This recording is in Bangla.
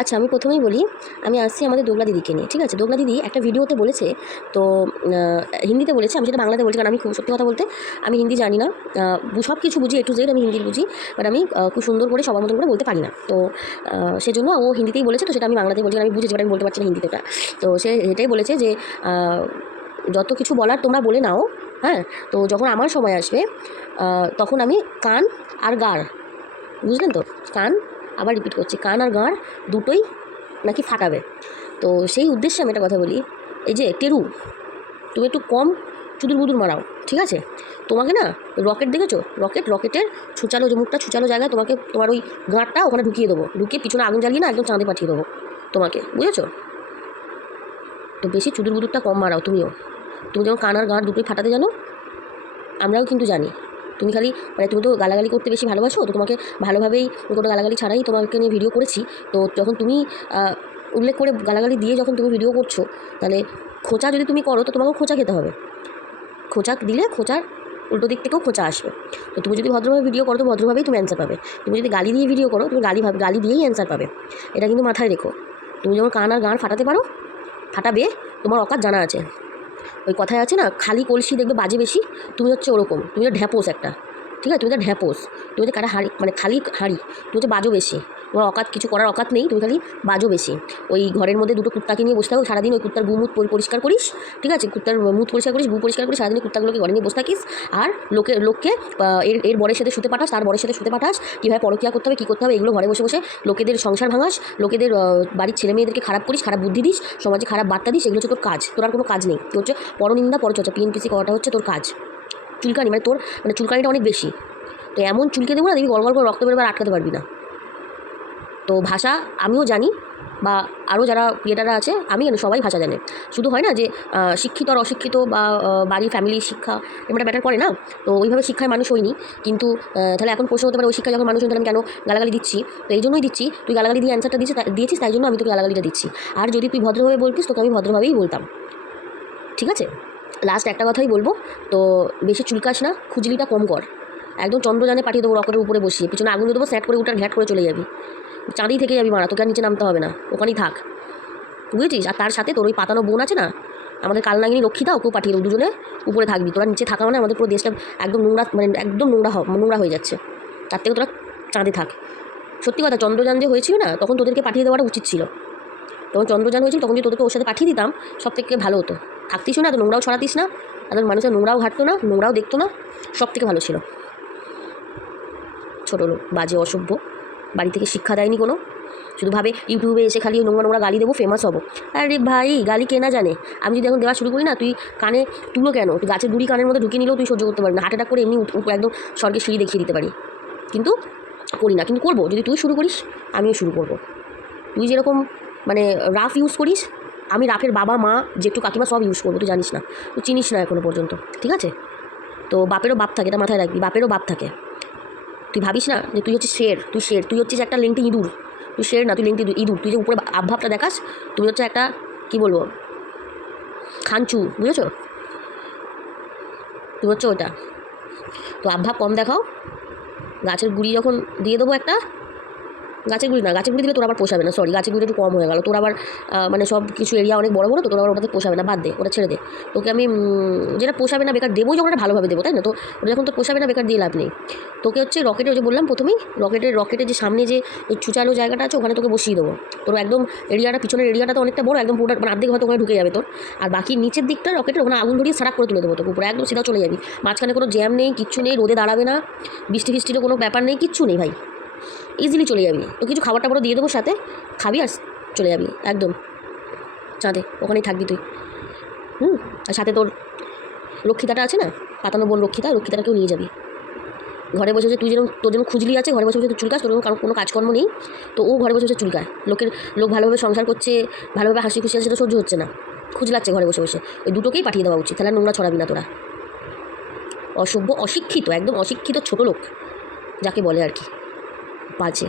আচ্ছা, আমি প্রথমেই বলি, আমি আসছি আমাদের দোগলা দিদিকে নিয়ে, ঠিক আছে? দোগলা দিদি একটা ভিডিওতে বলেছে, তো হিন্দিতে বলেছে, আমি সেটা বাংলাতে বলছি, কারণ আমি খুব সত্যি কথা বলতে আমি হিন্দি জানি না, সব কিছু বুঝি, A to Z আমি হিন্দি বুঝি, বাট আমি খুব সুন্দর করে সবার মতন করে বলতে পারি না। তো সেজন্য ও হিন্দিতেই বলেছে, তো সেটা আমি বাংলাতেই বলছি, আমি বুঝেছি, বাট আমি বলতে পারছি না হিন্দিতে ওটা। তো সে এটাই বলেছে যে যত কিছু বলার তোমরা বলে নাও, হ্যাঁ? তো যখন আমার সময় আসবে তখন আমি কান আর গাড়, বুঝলেন তো? কান, আবার রিপিট করছি, কান আর গাঁড় দুটোই নাকি ফাটাবে। তো সেই উদ্দেশ্যে আমি একটা কথা বলি, এই যে টেরু, তুমি একটু কম চুদুর বুদুর মারাও, ঠিক আছে? তোমাকে না রকেট দেখেছো, রকেটের ছুচালো, যে মুখটা ছুচালো জায়গায় তোমাকে, তোমার ওই গাঁটটা ওখানে ঢুকিয়ে দেবো, ঢুকিয়ে পিছনে আগুন জ্বালিয়ে না একদম চাঁদে পাঠিয়ে দেবো তোমাকে, বুঝেছো? তো বেশি চুদুর বুদুরটা কম মারাও তুমিও। তুমি যেমন কান আর গাঁড় দুটোই ফাটাতে জানো, আমরাও কিন্তু জানি। তুমি খালি মানে তুমি তো গালাগালি করতে বেশি ভালোবাসো, তো তোমাকে ভালোভাবেই কোনো গালাগালি ছাড়াই তোমাকে নিয়ে ভিডিও করেছি। তো যখন তুমি উল্লেখ করে গালাগালি দিয়ে যখন তুমি ভিডিও করছো, তাহলে খোঁচা যদি তুমি করো তো তোমাকেও খোঁচা খেতে হবে। খোঁচা দিলে খোঁচার উল্টো দিক থেকেও খোঁচা আসবে। তো তুমি যদি ভদ্রভাবে ভিডিও করো তো ভদ্রভাবেই তুমি অ্যান্সার পাবে। তুমি যদি গালি দিয়ে ভিডিও করো তুমি গালি দিয়েই অ্যান্সার পাবে। এটা কিন্তু মাথায় রেখো। তুমি যেমন কান আর গাঁড় ফাটাতে পারো, ফাটাবে, তোমার অকাত জানা আছে। ওই কথায় আছে না, খালি কলসি দেখবে বাজে বেশি, তুমি হচ্ছে ওরকম, তুমি তো ঢ্যাপোস একটা, ঠিক আছে? তুমি তো ঢ্যাপোস, তুমি যে কাটা হাঁড়ি, মানে খালি হাঁড়ি, তুমি হচ্ছে বাজও বেশি, তোমার অকাত কিছু করার অকাত নেই, তুমি খালি বাজও বেশি। ওই ঘরের মধ্যে দুটো কুত্তাকে নিয়ে বসে থাকো সারাদিন, ওই কুত্তার মুত পরিষ্কার করিস, ঠিক আছে? কুত্তার মুত পরিষ্কার করিস, পরিষ্কার করিস, সারাদিন কুত্তাগুলোকে ঘরে নিয়ে বসে থাকিস, আর লোককে এর বরের সাথে শুতে পাঠাস, তার বরের সাথে শুতে পাঠাস, কীভাবে পরকিয়া করতে হবে, কী করতে হবে, এগুলো ঘরে বসে বসে লোকেদের সংসার ভাঙাস, লোকেদের বাড়ির ছেলে মেয়েদেরকে খারাপ করিস, খারাপ বুদ্ধি দিস, সমাজে খারাপ বার্তা দিস, এগুলো হচ্ছে তোর কাজ। তোর আর কোনো কাজ নেই, তোর হচ্ছে পরনিন্দা পরচর্চা, PNPC করাটা হচ্ছে তোর কাজ। চুলকানি মানে তোর মানে চুলকানিটা অনেক বেশি, তো এমন চুলকে দেবো না দেখবি গল গল করে রক্ত বেরোবার, আটকাতে পারবি না। তো ভাষা আমিও জানি, বা আরও যারা ক্রিয়েটাররা আছে, আমি জানি সবাই ভাষা জানে। শুধু হয় না যে শিক্ষিত আর অশিক্ষিত বা বাড়ির ফ্যামিলির শিক্ষা এটা ম্যাটার করে না, তো ওইভাবে শিক্ষায় মানুষ হয়নি। কিন্তু তাহলে এখন প্রশ্ন হতে পারে, ওই শিক্ষা যখন মানুষ হয়নি তাহলে আমি কেন গালাগালি দিচ্ছি? তো এই জন্যই দিচ্ছি, তুই গালাগালি দিয়ে অ্যান্সারটা দিয়েছিস, তাই জন্য আমি তোকে গালাগালিটা দিচ্ছি। আর যদি তুই ভদ্রভাবে বলতিস তোকে আমি ভদ্রভাবেই বলতাম, ঠিক আছে? লাস্ট একটা কথাই বলবো, তো বেশি চুলকাস না, খুজলিটা কম কর, একদম চন্দ্রযানে পাঠিয়ে দেবো রকেটের উপরে বসিয়ে, পিছনে আগুন দিয়ে দেবো, স্যাট করে উঠার ঘ্যাট করে চলে যাবি, চাঁদেই থেকে যাবি মারা, তোকে আর নিচে নামতে হবে না, ওখানেই থাক, বুঝেছিস? আর তার সাথে তোর ওই পাতানো বোন আছে না, আমাদের কালনাগিনী লক্ষ্মীটা, ওকেও পাঠিয়ে দেবো, দুজনে উপরে থাকবি। তোরা নিচে থাকা মানে আমাদের পুরো দেশটা একদম নোংরা, মানে একদম নোংরা হয়ে যাচ্ছে, তার থেকে তোরা চাঁদে থাক। সত্যি কথা, চন্দ্রযান যে হয়েছিল না, তখন তোদেরকে পাঠিয়ে দেওয়াটা উচিত ছিল। তখন চন্দ্রযান হয়েছিল, তখন যদি তোদেরকে ওর সাথে পাঠিয়ে দিতাম সব থেকে ভালো হতো। থাকতিস না, তো নোংরাও ছড়াতিস না, আর মানুষের নোংরাও ঘাটতো না, নোংরাও দেখতো না, সব থেকে ভালো ছিল। ছোটো লোক, বাজে, অসভ্য, বাড়ি থেকে শিক্ষা দেয়নি কোনো, শুধু ভাবে ইউটিউবে এসে খালি নোংরা গালি দেবো, ফেমাস হবো। আরে ভাই, গালি কে না জানে? আমি যদি এখন দেওয়া শুরু করি না, তুই কানে তুলো কেন, তুই গাছের গুড়ি কানের মধ্যে ঢুকিয়ে নিলেও তুই সহ্য করতে পারবি না, হার্ট অ্যাটাক করে এমনি একদম স্বর্গের সিঁড়ি দেখিয়ে দিতে পারি। কিন্তু করি না, কিন্তু করবো। যদি তুই শুরু করিস আমিও শুরু করবো। তুই যেরকম মানে রাফ ইউজ করিস, আমি রাফের বাবা, মা, জেঠু, কাকিমা সব ইউজ করবো, তুই জানিস না, তুই চিনিস না এখনো পর্যন্ত, ঠিক আছে? তো বাপেরও বাপ থাকে, এটা মাথায় রাখবি, বাপেরও বাপ থাকে। তুই ভাবিস না যে তুই হচ্ছিস শের, তুই হচ্ছিস একটা লেংটি ইঁদুর, তুই শের না, তুই লেংটি ইঁদুর। তুই যে উপরে আবভাবটা দেখাস, তুমি হচ্ছে একটা কী বলবো, খানচু, বুঝেছো? তুমি হচ্ছে ওটা। তো আবভাব কম দেখাও। গাছের গুঁড়ি যখন দিয়ে দেবো একটা, গাছের গুঁড়ি না, গাছের গুঁড়ি দিলে তোর আবার পোষাবে না, সরি, গাছের গুঁড়ি একটু কম হয়ে গেল, তোর আবার মানে সব কিছু এরিয়া অনেক বড় বড়, তো তোর আবার ওটাতে পোষাবে না, বাদ দে, ওটা ছেড়ে দে। তোকে আমি যেটা পোষাবে না বেকার দেবো, যখন ওটা ভালোভাবে দেবো, তাই না? তো ওটা যখন তোর পোষাবে না বেকার দিয়ে লাভ নেই। তোকে হচ্ছে রকেটে, যে বললাম প্রথমেই, রকেটের যে সামনে যে ওই ছুচালো জায়গাটা আছে, ওখানে তোকে বসিয়ে দেবো। তোর একদম এরিয়াটা, পিছনের এরিয়াটা তো অনেকটা বড়, একদম পুরো মানে অর্ধেক হয়তো ওখানে ঢুকে যাবে তোর। আর বাকি নিচের দিকটা রকেটের ওখানে আগুন ধরিয়ে সারাক করে তুলে দেবো তোকে উপরে, একদম সিধা চলে যাবি। মাঝখানে কোনো জ্যাম নেই, কিচ্ছু নেই, রোদে দাঁড়াবে না, বৃষ্টি ফিষ্টিরও কোনো ব্যাপার নেই, কিচ্ছু নেই ভাই, ইজিলি চলে যাবি। তো কিছু খাবার টাবারও দিয়ে দেবো সাথে, খাবি আর চলে যাবি একদম চাঁদে, ওখানেই থাকবি তুই। আর সাথে তোর রক্ষিতাটা আছে না, পাতানো বোন রক্ষিতাটাকেও নিয়ে যাবি। ঘরে বসে বসে তুই যেরকম, তোর যেমন খুজলি আছে, ঘরে বসে বসে তুই চুলকাস, তোর কারণ কোনো কাজকর্ম নেই, তো ও ঘরে বসে বসে চুলকায়। লোক ভালোভাবে সংসার করছে, ভালোভাবে হাসি খুশি আছে, সেটা সহ্য হচ্ছে না, খুজলাচ্ছে ঘরে বসে বসে। ওই দুটোকেই পাঠিয়ে দেওয়া উচিত, তাহলে নোংরা ছড়াবি না তোরা। অসভ্য, অশিক্ষিত, একদম অশিক্ষিত ছোটো লোক যাকে বলে আর কি, বাজে।